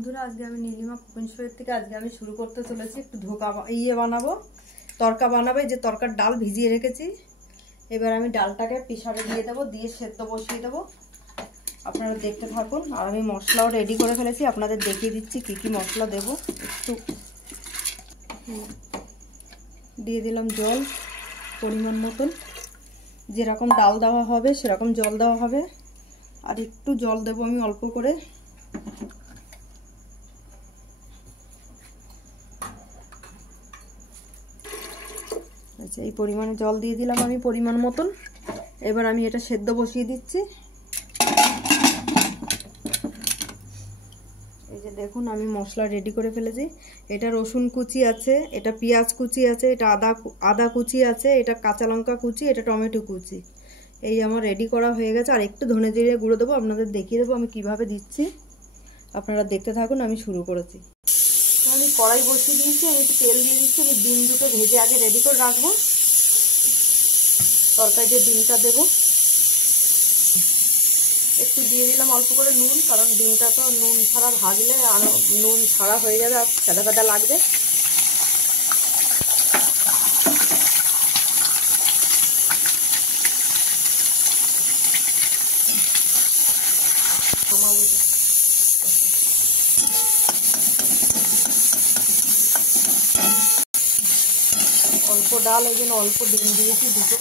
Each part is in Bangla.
বন্ধুরা, আজকে আমি নীলিমা কুকিং শোয়ের থেকে আজকে আমি শুরু করতে চলেছি। একটু বানাবো, তরকা বানাবো। এই যে তরকার ডাল ভিজিয়ে রেখেছি, এবার আমি ডালটাকে প্রেসারে দিয়ে দেবো, দিয়ে সেদ্ধ বসিয়ে দেবো। আপনারা দেখতে থাকুন। আর আমি মশলাও রেডি করে ফেলেছি, আপনাদের দেখিয়ে দিচ্ছি কি কি মশলা দেব। একটু দিয়ে দিলাম জল পরিমাণ মতন, যেরকম ডাল দেওয়া হবে সেরকম জল দেওয়া হবে। আর একটু জল দেবো আমি অল্প করে। আচ্ছা, এই পরিমাণে জল দিয়ে দিলাম আমি পরিমাণ মতন। এবার আমি এটা সেদ্ধ বসিয়ে দিচ্ছি। এই যে দেখুন, আমি মশলা রেডি করে ফেলেছি। এটা রসুন কুচি আছে, এটা পেঁয়াজ কুচি আছে, এটা আদা কুচি আছে, এটা কাঁচা লঙ্কা কুচি, এটা টমেটো কুচি। এই আমার রেডি করা হয়ে গেছে। আর একটু ধনে জিরে গুঁড়ো দেবো, আপনাদের দেখিয়ে দেবো আমি কিভাবে দিচ্ছি। আপনারা দেখতে থাকুন। আমি শুরু করেছি। আমি কড়াই বসিয়ে দিয়েছি, আমি একটু তেল দিয়ে দিচ্ছি। আমি ডিম দুটো ভেজে আগে রেডি করে রাখবো। তরকারিতে ডিমটা দেবো। একটু দিয়ে দিলাম অল্প করে নুন, কারণ ডিমটা তো নুন ছাড়া ভাজলে নুন ছাড়া হয়ে যাবে আর সাদা সাদা লাগবে। অল্প ডাল, এই জন্য অল্প ডিম দিয়েছি দুটো,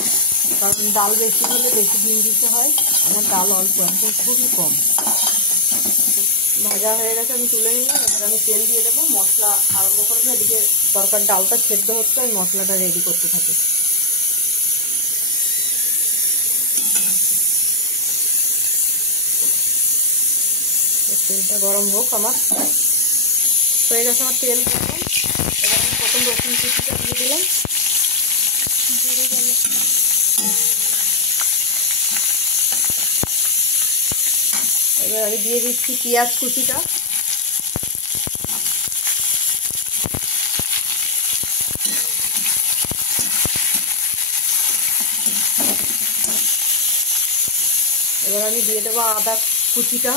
কারণ ডাল বেশি হলে বেশি ডিম দিতে হয়। আমার ডাল অল্প, একদম খুবই কম। ভাজা হয়ে গেছে, আমি তুলে নিলাম। এবার আমি তেল দিয়ে দেবো, মশলা আরম্ভ করবো। এদিকে তরকার ডালটা সেদ্ধ হচ্ছে, আমি মশলাটা রেডি করতে থাকি। তেলটা গরম হোক। আমার হয়ে গেছে আমার তেল গরম। এবার আমি প্রথম রসুন কুচিটা দিয়ে দিলাম। এবার আমি দিয়ে দিচ্ছি পেঁয়াজ কুচিটা। এবার আমি দিয়ে দেবো আদা কুচিটা,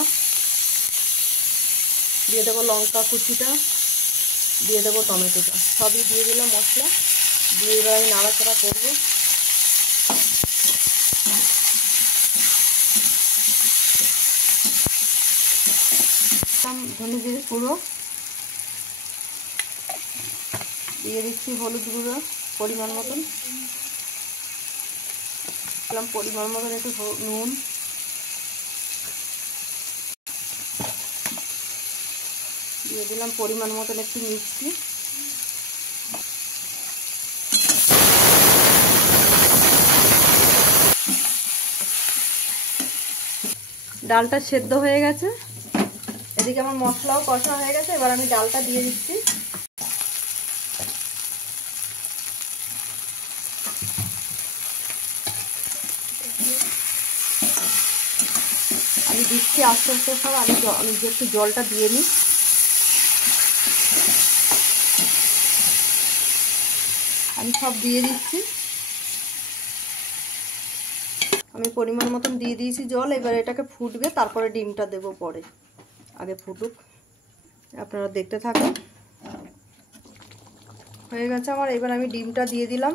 দিয়ে দেবো লঙ্কা কুচিটা, দিয়ে দেবো টমেটোটা। সবই দিয়ে দিলাম মশলা দিয়ে। এবার আমি নাড়াচাড়া করবো। ধনে জিরে গুঁড়ো দিয়ে দিচ্ছি, হলুদ গুঁড়ো পরিমাণ মতন দিলাম, পরিমাণ মতন একটু নুন, দিয়ে দিলাম পরিমাণ মতন একটু মিষ্টি। ডালটা সেদ্ধ হয়ে গেছে, এদিকে আমার মশলাও কষা হয়ে গেছে। এবার আমি ডালটা দিয়ে দিচ্ছি। আমি দিচ্ছি আস্তে আস্তে সব। আমি একটু জলটা দিয়ে নিই। আমি সব দিয়ে দিচ্ছি। আমি পরিমাণ মতন দিয়ে দিয়েছি জল। এবার এটাকে ফুটবে, তারপরে ডিমটা দেবো পরে। আগে ফুটুক, আপনারা দেখতে থাকুন। হয়ে গেছে আমার। এবার আমি ডিমটা দিয়ে দিলাম।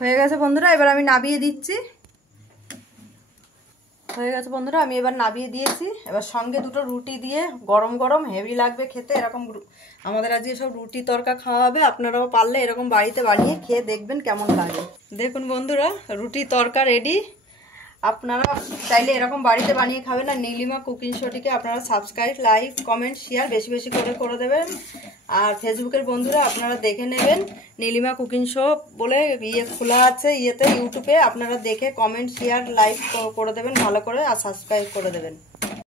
হয়ে গেছে বন্ধুরা, এবার আমি নামিয়ে দিচ্ছি। হয়ে গেছে বন্ধুরা, আমি এবার নামিয়ে দিয়েছি। এবার সঙ্গে দুটো রুটি দিয়ে, গরম গরম হেভি লাগবে খেতে। এরকম আমাদের আজকে সব রুটি তরকা খাওয়া হবে। আপনারাও পারলে এরকম বাড়িতে বানিয়ে খেয়ে দেখবেন কেমন লাগে। দেখুন বন্ধুরা, রুটি তরকা রেডি। আপনারা চাইলে এরকম বাড়িতে বানিয়ে খাবেন। আর নীলিমা কুকিং শোটিকে আপনারা সাবস্ক্রাইব, লাইক, কমেন্ট, শেয়ার বেশি বেশি করে দেবেন। আর ফেসবুকের বন্ধুরা আপনারা দেখে নেবেন, নীলিমা কুকিং শো বলে খোলা আছে ইউটিউবে। আপনারা দেখে কমেন্ট, শেয়ার, লাইক করে দেবেন ভালো করে, আর সাবস্ক্রাইব করে দেবেন।